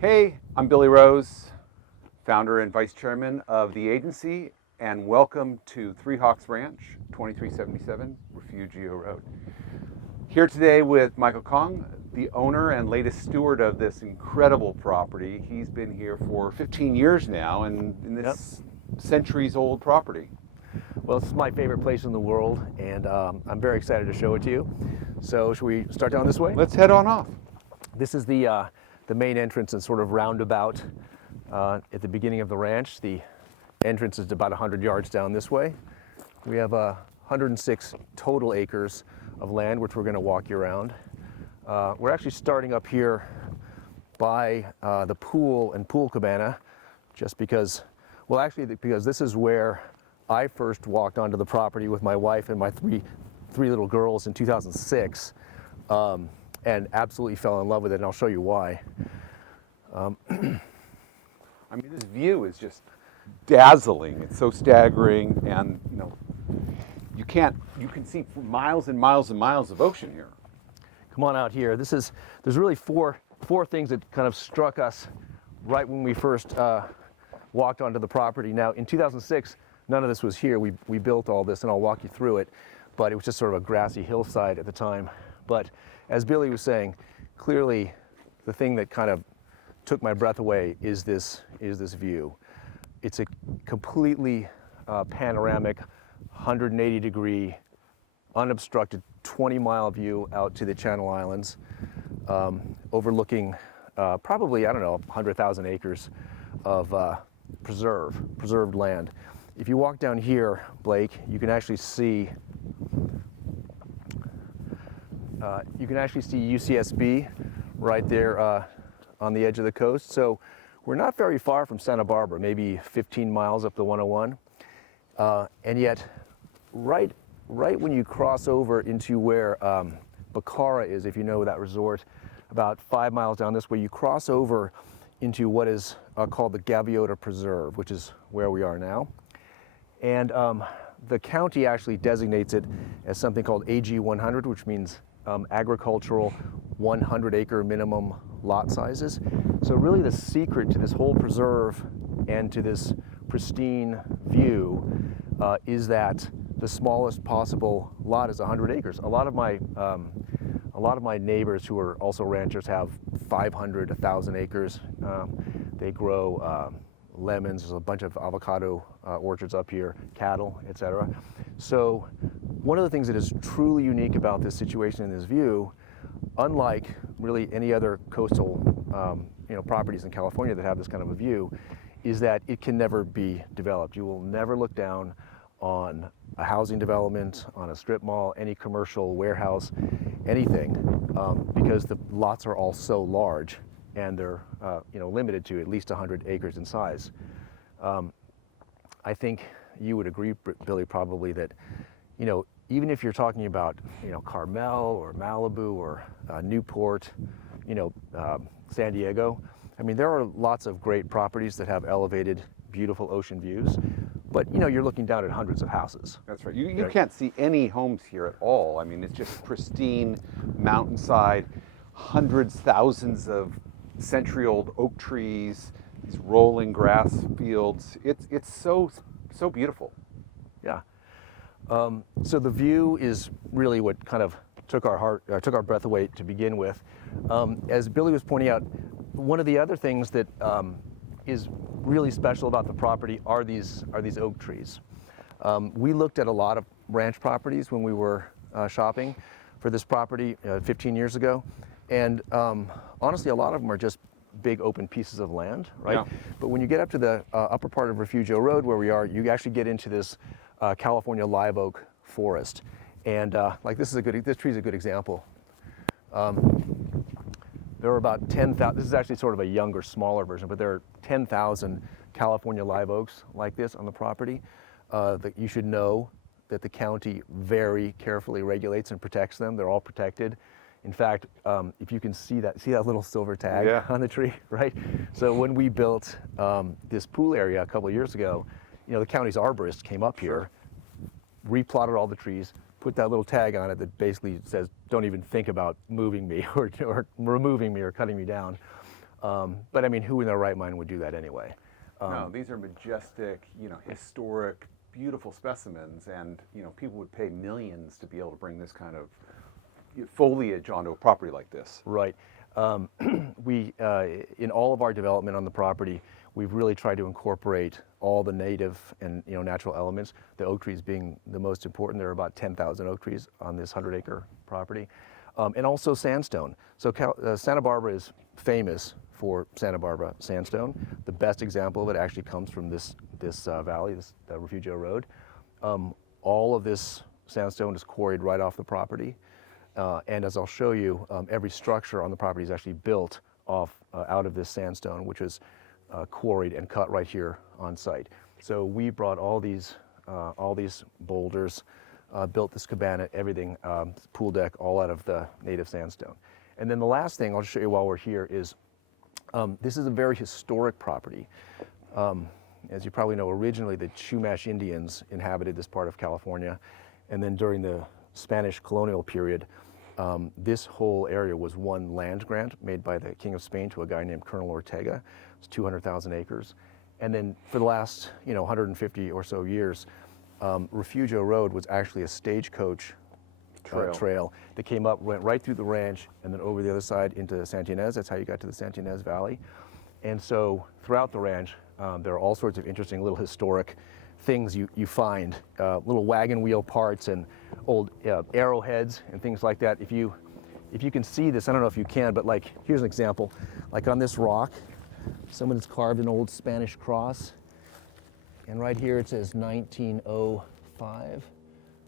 Hey, I'm Billy Rose, founder and vice chairman of the agency, and welcome to Three Hawks Ranch, 2377 Refugio Road. Here today with Michael Kong, the owner and latest steward of this incredible property. He's been here for 15 years now, and in this centuries-old property. Well, this is my favorite place in the world, and I'm very excited to show it to you. So should we start down this way? Let's head on off. This is the main entrance and sort of roundabout at the beginning of the ranch. The entrance is about 100 yards down this way. We have 106 total acres of land, which we're going to walk you around. We're actually starting up here by the pool and pool cabana, just because, well, actually because this is where I first walked onto the property with my wife and my three little girls in 2006, and absolutely fell in love with it, and I'll show you why. I mean, this view is just dazzling. It's so staggering, and you can see for miles and miles and miles of ocean here. Come on out here. There's really four things that kind of struck us right when we first walked onto the property. Now, in 2006, none of this was here. We built all this, and I'll walk you through it, but it was just sort of a grassy hillside at the time. But as Billy was saying, clearly the thing that kind of took my breath away is this view. It's a completely panoramic, 180-degree, unobstructed, 20-mile view out to the Channel Islands, overlooking probably, I don't know, 100,000 acres of preserved land. If you walk down here, Blake, you can actually see UCSB right there on the edge of the coast. So we're not very far from Santa Barbara, maybe 15 miles up the 101. And yet, right when you cross over into where Bacara is, if you know that resort, about 5 miles down this way, you cross over into what is called the Gabiota Preserve, which is where we are now. And the county actually designates it as something called AG 100, which means agricultural 100-acre minimum lot sizes. So really the secret to this whole preserve and to this pristine view is that the smallest possible lot is 100 acres. A lot of my neighbors who are also ranchers have 500, 1,000 acres. They grow lemons, there's a bunch of avocado orchards up here, cattle, etc. So one of the things that is truly unique about this situation and this view, unlike really any other coastal properties in California that have this kind of a view, is that it can never be developed. You will never look down on a housing development, on a strip mall, any commercial warehouse, anything, because the lots are all so large and they're limited to at least 100 acres in size. I think you would agree, Billy, probably that even if you're talking about Carmel or Malibu or Newport, San Diego, I mean there are lots of great properties that have elevated, beautiful ocean views, but you're looking down at hundreds of houses. That's right. You can't see any homes here at all. I mean, it's just pristine mountainside, hundreds, thousands of century-old oak trees, these rolling grass fields. It's so beautiful. Yeah. So the view is really what kind of took our breath away to begin with. As Billy was pointing out, one of the other things that is really special about the property are these oak trees. We looked at a lot of ranch properties when we were shopping for this property 15 years ago, and honestly, a lot of them are just big open pieces of land, right? Yeah. But when you get up to the upper part of Refugio Road where we are, you actually get into this California live oak forest, and this tree is a good example. There are about 10,000. This is actually sort of a younger, smaller version, but there are 10,000 California live oaks like this on the property. That you should know that the county very carefully regulates and protects them. They're all protected. In fact, if you can see that little silver tag on the tree, right? So when we built this pool area a couple of years ago, the county's arborist came up here, replotted all the trees, put that little tag on it that basically says, don't even think about moving me or removing me or cutting me down. But I mean, who in their right mind would do that anyway? No, these are majestic, historic, beautiful specimens, and people would pay millions to be able to bring this kind of foliage onto a property like this. Right. We, in all of our development on the property, we've really tried to incorporate all the native and natural elements, the oak trees being the most important. There are about 10,000 oak trees on this 100-acre property. And also sandstone. So Santa Barbara is famous for Santa Barbara sandstone. The best example of it actually comes from this valley, this Refugio Road. All of this sandstone is quarried right off the property. And as I'll show you, every structure on the property is actually built out of this sandstone, which is quarried and cut right here on site. So we brought all these boulders, built this cabana, everything, pool deck, all out of the native sandstone. And then the last thing I'll show you while we're here is this is a very historic property. As you probably know, originally the Chumash Indians inhabited this part of California, and then during the Spanish colonial period, this whole area was one land grant made by the King of Spain to a guy named Colonel Ortega. It's 200,000 acres. And then for the last 150 or so years, Refugio Road was actually a stagecoach trail that came up, went right through the ranch, and then over the other side into Santa Ynez. That's how you got to the Santa Ynez Valley. And so throughout the ranch, there are all sorts of interesting little historic things you find, little wagon wheel parts and old arrowheads and things like that. If you can see this, I don't know if you can, but like here's an example. Like on this rock, someone's carved an old Spanish cross, and right here it says 1905.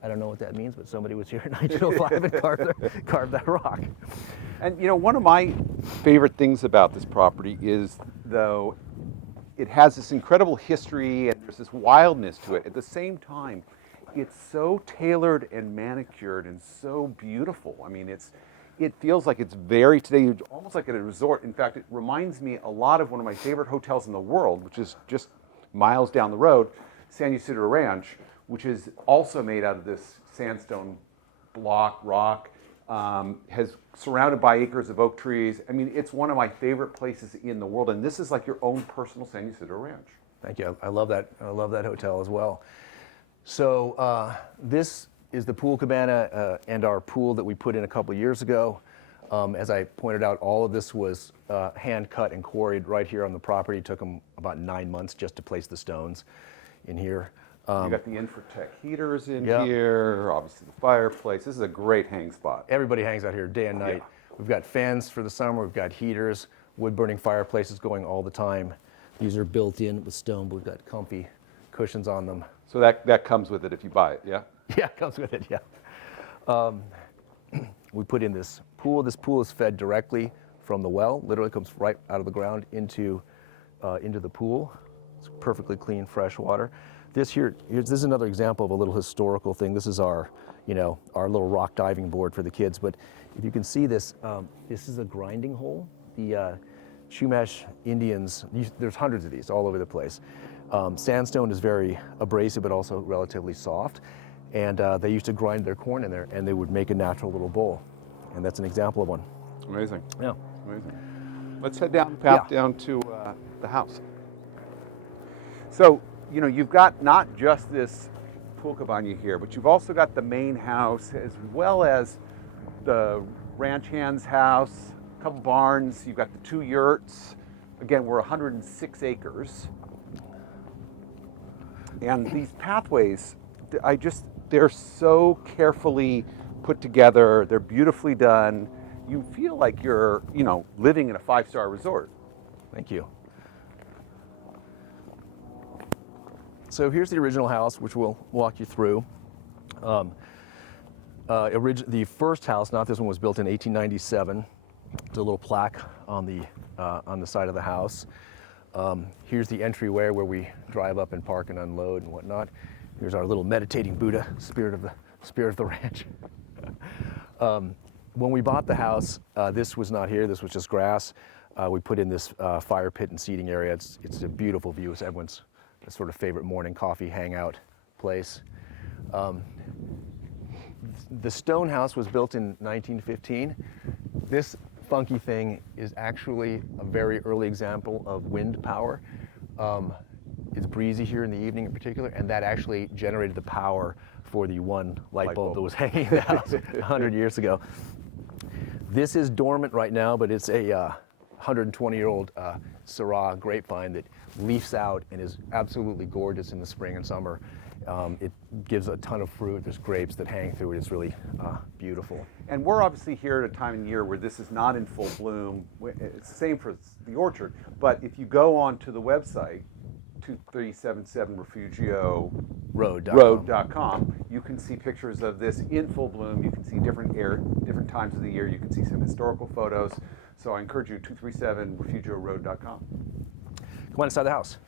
I don't know what that means, but somebody was here in 1905 and carved that rock. And one of my favorite things about this property is, though, it has this incredible history and there's this wildness to it. At the same time, it's so tailored and manicured and so beautiful. I mean, it feels like it's very today, almost like at a resort. In fact, it reminds me a lot of one of my favorite hotels in the world, which is just miles down the road, San Ysidro Ranch, which is also made out of this sandstone block rock, has surrounded by acres of oak trees. I mean, it's one of my favorite places in the world, and this is like your own personal San Ysidro Ranch. Thank you. I love that. I love that hotel as well. So this is the pool cabana and our pool that we put in a couple years ago. As I pointed out, all of this was hand cut and quarried right here on the property. It took them about 9 months just to place the stones in here. You got the Infratech heaters in here, obviously the fireplace. This is a great hang spot. Everybody hangs out here day and night. Yeah. We've got fans for the summer, we've got heaters, wood-burning fireplaces going all the time. These are built in with stone, but we've got comfy cushions on them. So that comes with it if you buy it, yeah? Yeah, it comes with it, yeah. We put in this pool. This pool is fed directly from the well. Literally comes right out of the ground into the pool. It's perfectly clean, fresh water. This is another example of a little historical thing. This is our little rock diving board for the kids. But if you can see this, this is a grinding hole. The Chumash Indians, there's hundreds of these all over the place. Sandstone is very abrasive, but also relatively soft. And they used to grind their corn in there, and they would make a natural little bowl. And that's an example of one. Amazing. Yeah. Amazing. Let's head down the path down to the house. So, you've got not just this pool cabana here, but you've also got the main house as well as the ranch hand's house, a couple barns. You've got the 2 yurts. Again, we're 106 acres. And these pathways, they're so carefully put together. They're beautifully done. You feel like you're, living in a 5-star resort. Thank you. So here's the original house, which we'll walk you through. The first house, not this one, was built in 1897. There's a little plaque on the side of the house. Here's the entryway where we drive up and park and unload and whatnot. Here's our little meditating Buddha, spirit of the ranch. When we bought the house, this was not here. This was just grass. We put in this fire pit and seating area. It's a beautiful view. It's everyone's sort of favorite morning coffee hangout place. The stone house was built in 1915. This funky thing is actually a very early example of wind power. It's breezy here in the evening in particular, and that actually generated the power for the one light bulb that was hanging in the house 100 years ago. This is dormant right now, but it's a 120-year-old Syrah grapevine that leafs out and is absolutely gorgeous in the spring and summer. It gives a ton of fruit. There's grapes that hang through it. It's really beautiful. And we're obviously here at a time of year where this is not in full bloom. It's the same for the orchard. But if you go onto the website, 2377refugioRoad.com, you can see pictures of this in full bloom. You can see different times of the year. You can see some historical photos. So I encourage you, 2377refugioRoad.com. Come on inside the house.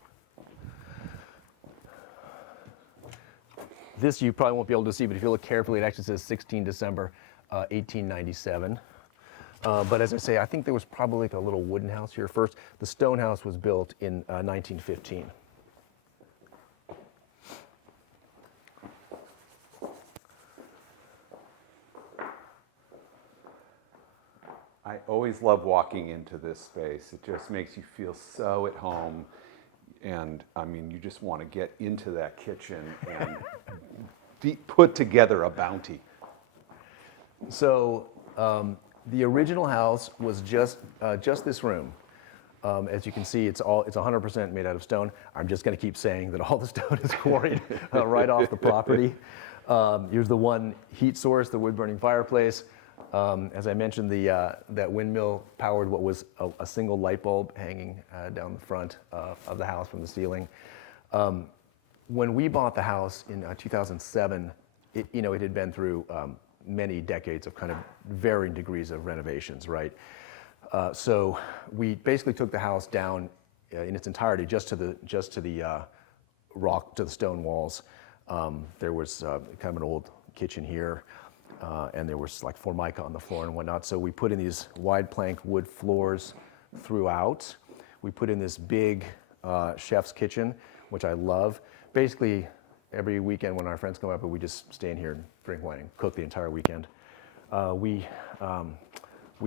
This you probably won't be able to see, but if you look carefully, it actually says 16 December 1897. But as I say, I think there was probably like a little wooden house here first. The stone house was built in 1915. I always love walking into this space. It just makes you feel so at home. And I mean, you just want to get into that kitchen and put together a bounty. So the original house was just this room. As you can see, it's 100% made out of stone. I'm just going to keep saying that all the stone is quarried right off the property. Here's the one heat source, the wood-burning fireplace. As I mentioned, that windmill powered what was a single light bulb hanging down the front of the house from the ceiling. When we bought the house in 2007, it had been through many decades of kind of varying degrees of renovations, right? So we basically took the house down in its entirety, just to the stone walls. There was kind of an old kitchen here. And there was like formica on the floor and whatnot. So we put in these wide plank wood floors throughout. We put in this big chef's kitchen, which I love. Basically, every weekend when our friends come up, we just stay in here and drink wine and cook the entire weekend. We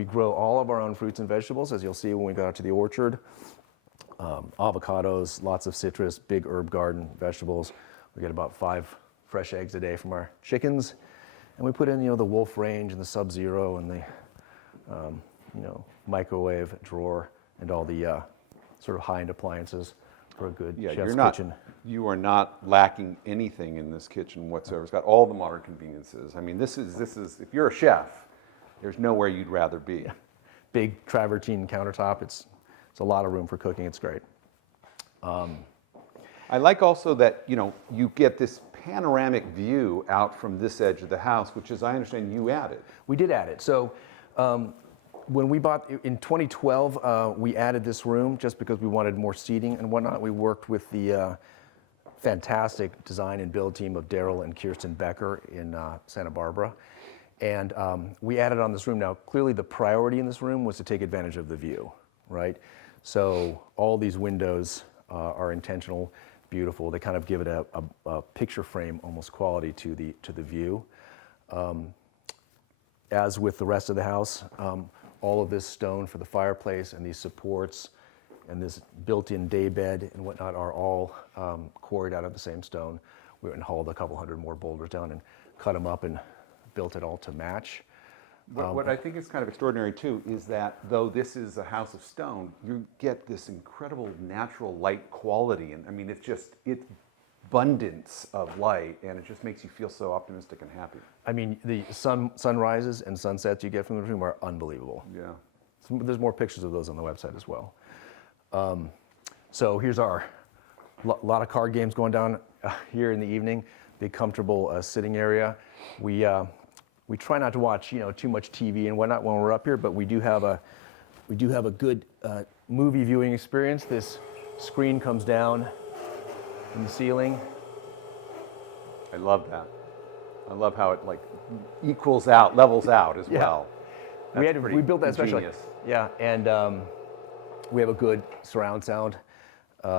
grow all of our own fruits and vegetables, as you'll see when we go out to the orchard. Avocados, lots of citrus, big herb garden, vegetables. We get about 5 fresh eggs a day from our chickens. And we put in, the Wolf Range and the Sub-Zero and the, microwave drawer and all the sort of high-end appliances for a good chef's kitchen. You are not lacking anything in this kitchen whatsoever. It's got all the modern conveniences. I mean, this is if you're a chef, there's nowhere you'd rather be. Yeah. Big travertine countertop. It's a lot of room for cooking. It's great. I like also that, you get this panoramic view out from this edge of the house, which, as I understand, you added. We did add it. So when we bought, in 2012, we added this room just because we wanted more seating and whatnot. We worked with the fantastic design and build team of Daryl and Kirsten Becker in Santa Barbara. And we added on this room. Now, clearly the priority in this room was to take advantage of the view, right? So all these windows are intentional, beautiful. They kind of give it a picture frame almost quality to the view. As with the rest of the house, all of this stone for the fireplace and these supports and this built-in day bed and whatnot are all quarried out of the same stone. We went and hauled a couple hundred more boulders down and cut them up and built it all to match. What I think is kind of extraordinary too is that though this is a house of stone, you get this incredible natural light quality, and I mean it's abundance of light, and it just makes you feel so optimistic and happy. I mean the sunrises and sunsets you get from the room are unbelievable. Yeah. There's more pictures of those on the website as well. So here's our lot of card games going down here in the evening. Big comfortable sitting area. We try not to watch too much TV and whatnot when we're up here, but we do have a good movie viewing experience. This screen comes down from the ceiling. I love that. I love how it levels out as well. We built that especially. Ingenious. Yeah, and we have a good surround sound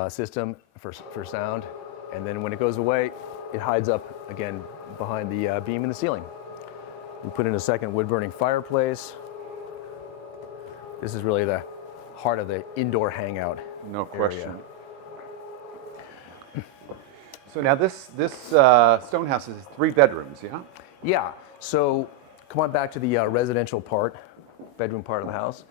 system for sound, and then when it goes away, it hides up again behind the beam in the ceiling. We put in a second wood-burning fireplace. this is really the heart of the indoor hangout. No area. question. So now this stone house is 3 bedrooms, yeah? Yeah, so come on back to the residential bedroom part of the house.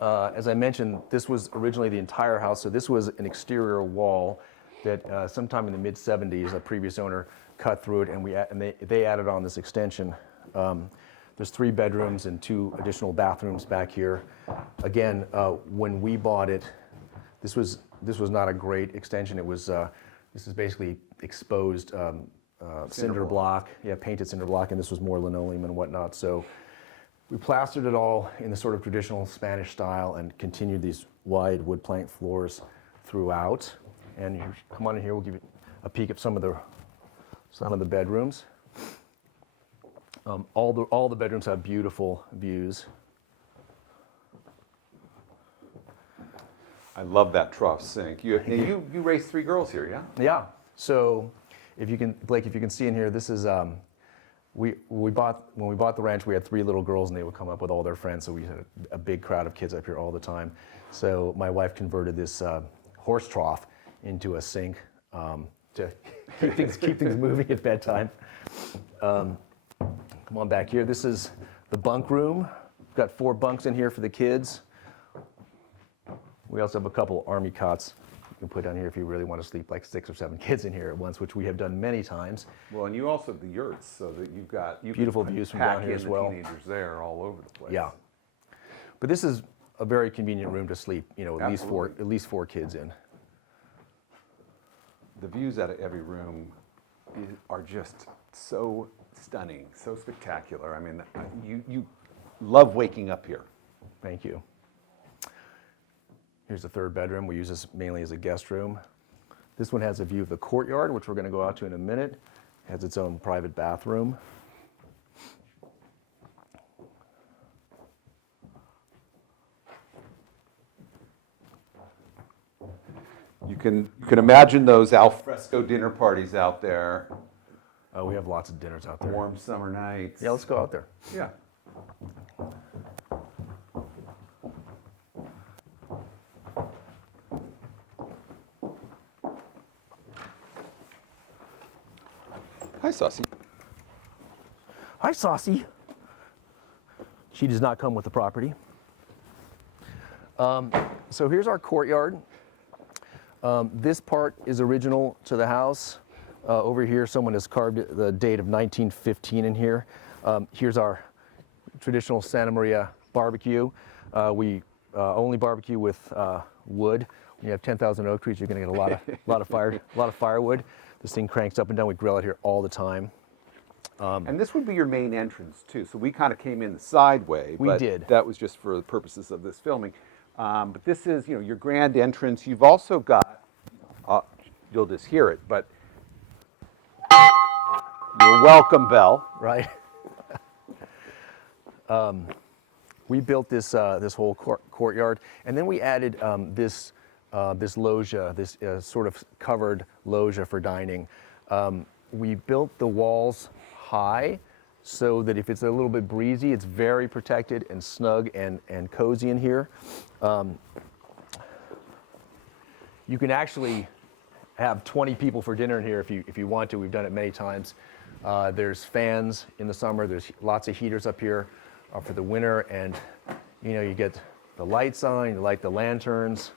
As I mentioned, this was originally the entire house, so this was an exterior wall that sometime in the mid-70s, a previous owner cut through it, and they added on this extension. There's 3 bedrooms and 2 additional bathrooms back here. Again, when we bought it, this was not a great extension. It was this is basically exposed cinder block, painted cinder block, and this was more linoleum and whatnot. So we plastered it all in the sort of traditional Spanish style and continued these wide wood plank floors throughout. And you come on in here, we'll give you a peek at some of the bedrooms. All the bedrooms have beautiful views. I love that trough sink. You raised 3 girls here, yeah? Yeah. So, Blake, if you can see in here, this is when we bought the ranch, we had 3 little girls, and they would come up with all their friends. So we had a big crowd of kids up here all the time. So my wife converted this horse trough into a sink to keep things moving at bedtime. Come on back here. This is the bunk room. We've got 4 bunks in here for the kids. We also have a couple army cots you can put down here if you really want to sleep like 6 or 7 kids in here at once, which we have done many times. Well, and you also have the yurts, so that you've got beautiful views from down here as well. Teenagers there all over the place. Yeah, but this is a very convenient room to sleep. At least four kids in. The views out of every room are just so stunning, so spectacular. I mean, you love waking up here. Thank you. Here's the 3rd bedroom. We use this mainly as a guest room. This one has a view of the courtyard, which we're going to go out to in a minute. It has its own private bathroom. You can imagine those al fresco dinner parties out there. Oh, we have lots of dinners out there. Warm summer nights. Yeah, let's go out there. Yeah. Hi, Saucy. Hi, Saucy. She does not come with the property. So here's our courtyard. This part is original to the house. Over here, someone has carved the date of 1915 in here. Here's our traditional Santa Maria barbecue. We only barbecue with wood. When you have 10,000 oak trees, you're going to get a lot of firewood. This thing cranks up and down. We grill it here all the time. And this would be your main entrance too. So we kind of came in the side way. We did. That was just for the purposes of this filming. But this is, your grand entrance. You've also got, you'll just hear it, but your welcome bell. Right. We built this whole courtyard, and then we added this loggia, this sort of covered loggia for dining. We built the walls high so that if it's a little bit breezy, it's very protected and snug and cozy in here. You can actually have 20 people for dinner in here if you want to. We've done it many times. There's fans in the summer. There's lots of heaters up here for the winter, and you get the lights on, you light the lanterns,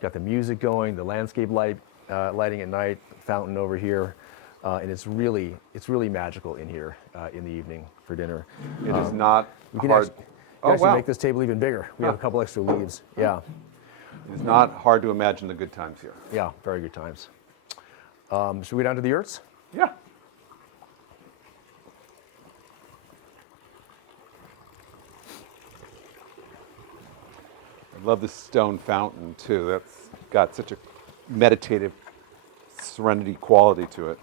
got the music going, the landscape lighting at night, fountain over here, and it's really magical in here in the evening for dinner. It is not we hard. can actually make this table even bigger. We have a couple extra leaves. Yeah. It's not hard to imagine the good times here. Yeah, very good times. Should we go down to the yurts? Yeah. I love the stone fountain too. That's got such a meditative serenity quality to it.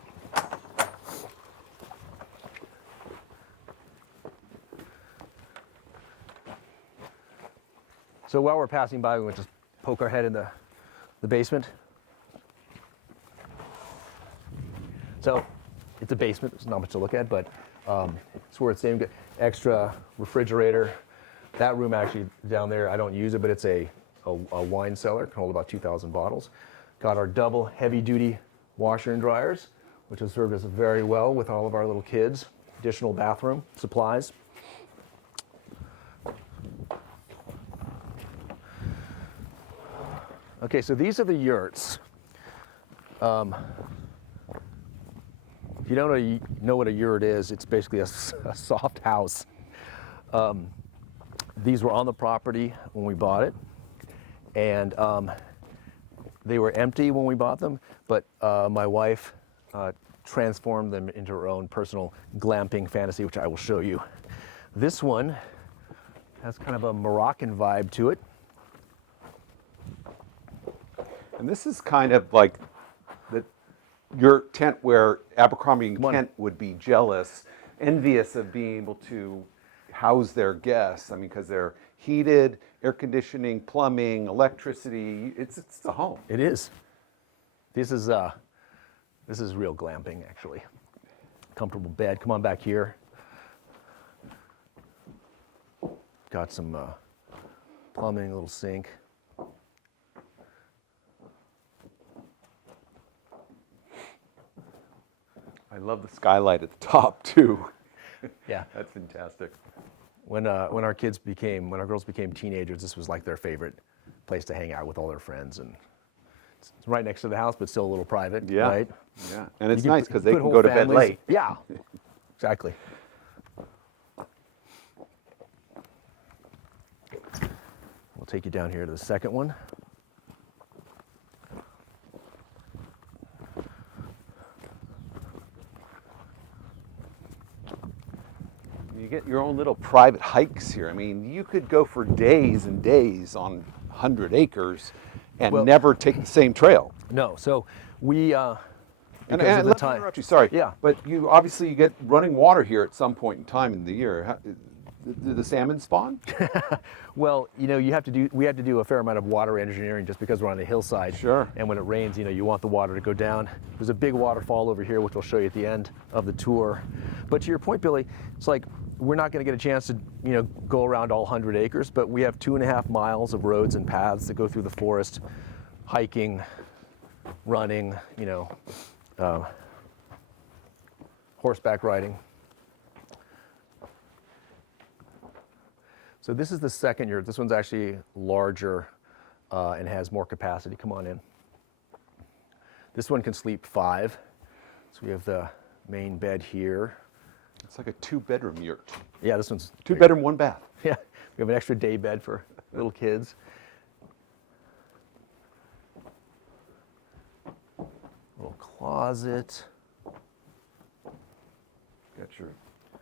So while we're passing by, we'll just poke our head in the basement. So it's a basement. There's not much to look at, but it's where it's named. Extra refrigerator, That room actually down there, I don't use it, but it's a wine cellar, can hold about 2,000 bottles. Got our double heavy-duty washer and dryers, which has served us very well with all of our little kids. Additional bathroom supplies. Okay, so these are the yurts. If you don't know what a yurt is, it's basically a soft house. These were on the property when we bought it, and they were empty when we bought them, but my wife transformed them into her own personal glamping fantasy, which I will show you. This one has kind of a Moroccan vibe to it. And this is kind of like your tent where Abercrombie and Kent would be jealous, envious of being able to house their guests. I mean, because they're heated, air conditioning, plumbing, electricity. It's a home. It is. This is real glamping, actually. Comfortable bed. Come on back here. Got some plumbing, a little sink. I love the skylight at the top too. Yeah. That's fantastic. When our girls became teenagers, this was like their favorite place to hang out with all their friends, and it's right next to the house, but still a little private, Yeah. right? Yeah. And it's You can nice because they put can whole go to bed families- late. Yeah, exactly. We'll take you down here to the second one. You get your own little private hikes here. I mean, you could go for days and days on 100 acres and Well- never take the same trail. No, so we And because of the let me time. interrupt you, sorry. Yeah. But you obviously get running water here at some point in time in the year. Do the salmon spawn? Well, we had to do a fair amount of water engineering just because we're on a hillside. Sure. And when it rains, you want the water to go down. There's a big waterfall over here, which we'll show you at the end of the tour. But to your point, Billy, it's like we're not going to get a chance to, go around all 100 acres, but we have 2.5 miles of roads and paths that go through the forest, hiking, running, horseback riding. So this is the second yurt. This one's actually larger and has more capacity. Come on in. This one can sleep 5. So we have the main bed here. It's like a 2-bedroom yurt. Yeah, this one's 2-bedroom, 1 bath. Yeah, we have an extra day bed for little kids. Little closet. Got your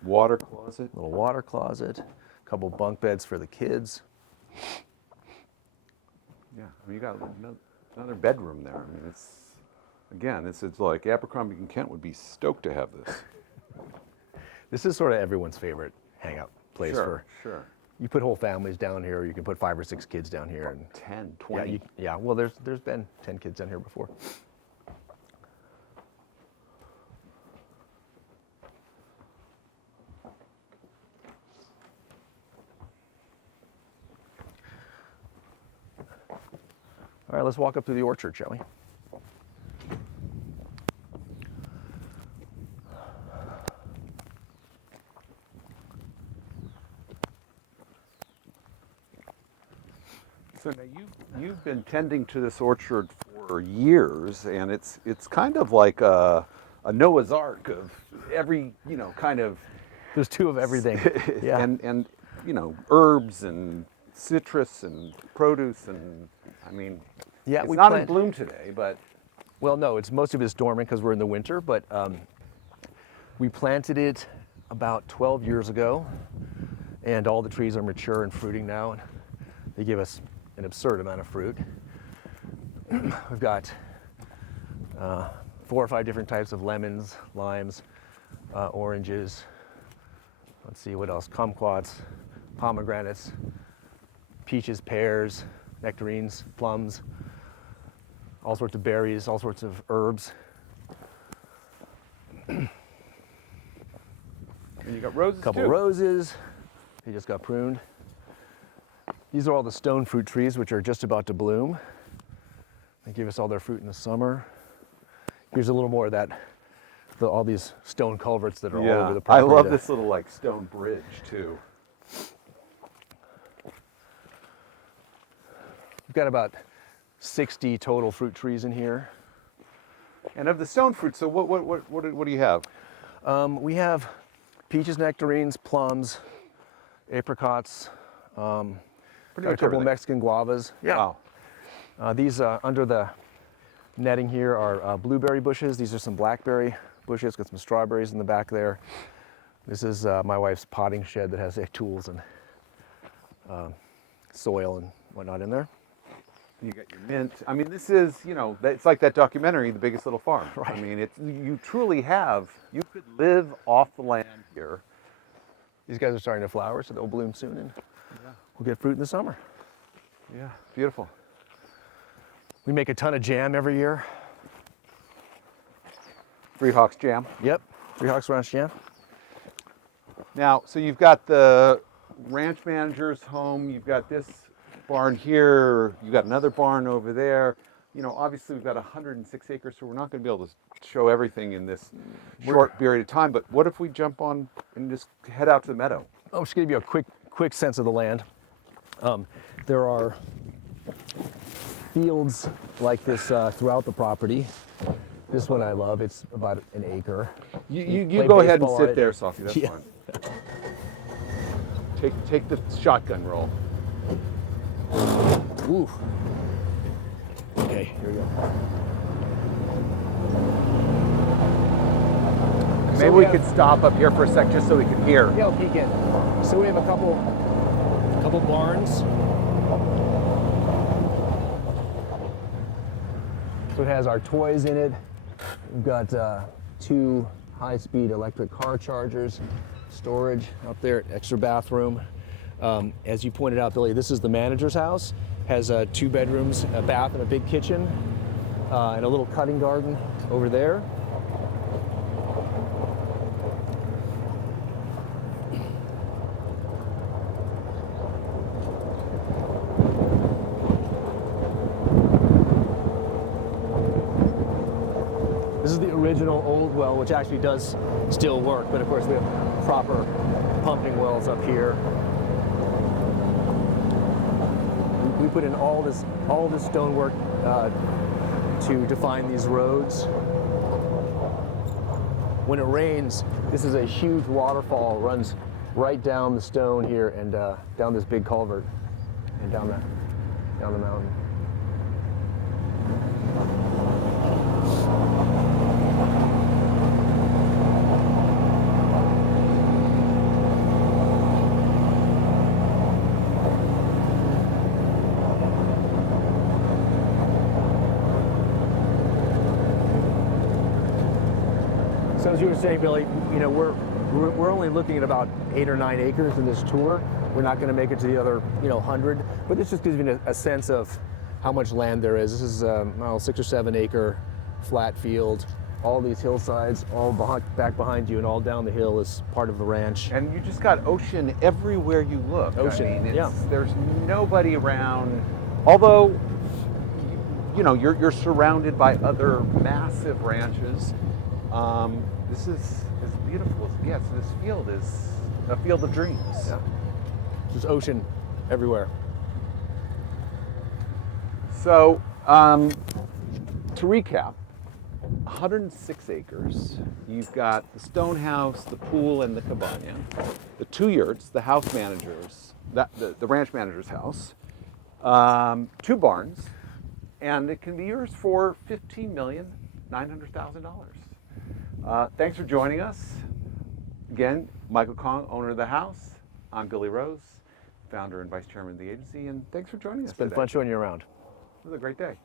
water closet. Little water closet. Couple bunk beds for the kids. Yeah, I mean, you got another bedroom there. I mean, it's like Abercrombie and Kent would be stoked to have this. This is sort of everyone's favorite hangout place for. Sure. You put whole families down here. You can put 5 or 6 kids down here. And 10, 20. yeah. Well, there's been 10 kids down here before. All right, let's walk up to the orchard, shall we? So now you've been tending to this orchard for years, and it's kind of like a Noah's Ark of every kind of There's 2 of everything. Yeah. and herbs and citrus and produce, and I mean, Yeah, it's we not in plant- bloom today, but Well, no, most of it's dormant because we're in the winter, but we planted it about 12 years ago, and all the trees are mature and fruiting now, and they give us an absurd amount of fruit. We've got 4 or 5 different types of lemons, limes, oranges. Let's see what else. Kumquats, pomegranates, peaches, pears, nectarines, plums, all sorts of berries, all sorts of herbs. and you got roses A couple too. roses. They just got pruned. These are all the stone fruit trees, which are just about to bloom. They give us all their fruit in the summer. Here's a little more of that, all these stone culverts that are all over the I property. love this little like stone bridge too. We've got about 60 total fruit trees in here. And of the stone fruit, so what do you have? We have peaches, nectarines, plums, apricots, got a much couple everything. of Mexican guavas. Yeah. Wow. These under the netting here are blueberry bushes. These are some blackberry bushes. Got some strawberries in the back there. This is my wife's potting shed that has tools and soil and whatnot in there. You got your mint. I mean, this is, you know, it's like that documentary, The Biggest Little Farm. Right. I mean, you truly have, you could live off the land here. These guys are starting to flower, so they'll bloom soon, and we'll get fruit in the summer. Yeah, beautiful. We make a ton of jam every year. Three Hawks jam. Yep, Three Hawks Ranch jam. Now, so you've got the ranch manager's home, you've got this barn here, you've got another barn over there. You know, obviously we've got 106 acres, so we're not going to be able to show everything in this short period of time, but what if we jump on and just head out to the meadow? I'll just give you a quick sense of the land. There are fields like this throughout the property. This one I love, it's about an acre. You play go ahead and baseball on sit it. there, Sophie, that's Yeah. fine. Take the shotgun roll. Ooh. Okay, here we go. Maybe we could stop up here for a sec just so we could hear. Yeah, I'll peek in. So we have a couple barns. So it has our toys in it. We've got 2 high-speed electric car chargers, storage up there, extra bathroom. As you pointed out, Billy, this is the manager's house. Has 2 bedrooms, a bath, and a big kitchen, and a little cutting garden over there. This is the original old well, which actually does still work, but of course we have proper pumping wells up here. We put in all this stonework to define these roads. When it rains, this is a huge waterfall, runs right down the stone here and down this big culvert and down the mountain. So as you were saying, Billy, you know, we're only looking at about 8 or 9 acres in this tour. We're not going to make it to the other, 100. But this just gives you a sense of how much land there is. This is a 6 or 7 acre flat field. All these hillsides, all back behind you, and all down the hill is part of the ranch. And you just got ocean everywhere you look. Ocean, I mean, yeah. There's nobody around. Although, you're surrounded by other massive ranches. This is as beautiful as it gets. This field is a field of dreams. Yeah. There's ocean everywhere. So, to recap, 106 acres. You've got the stone house, the pool, and the cabana. The 2 yurts, the house manager's, the ranch manager's house. 2 barns, and it can be yours for $15,900,000. Thanks for joining us. Again, Michael Kong, owner of the house. I'm Billy Rose, founder and vice chairman of the agency, and thanks for joining us It's been today. fun showing you around. It was a great day.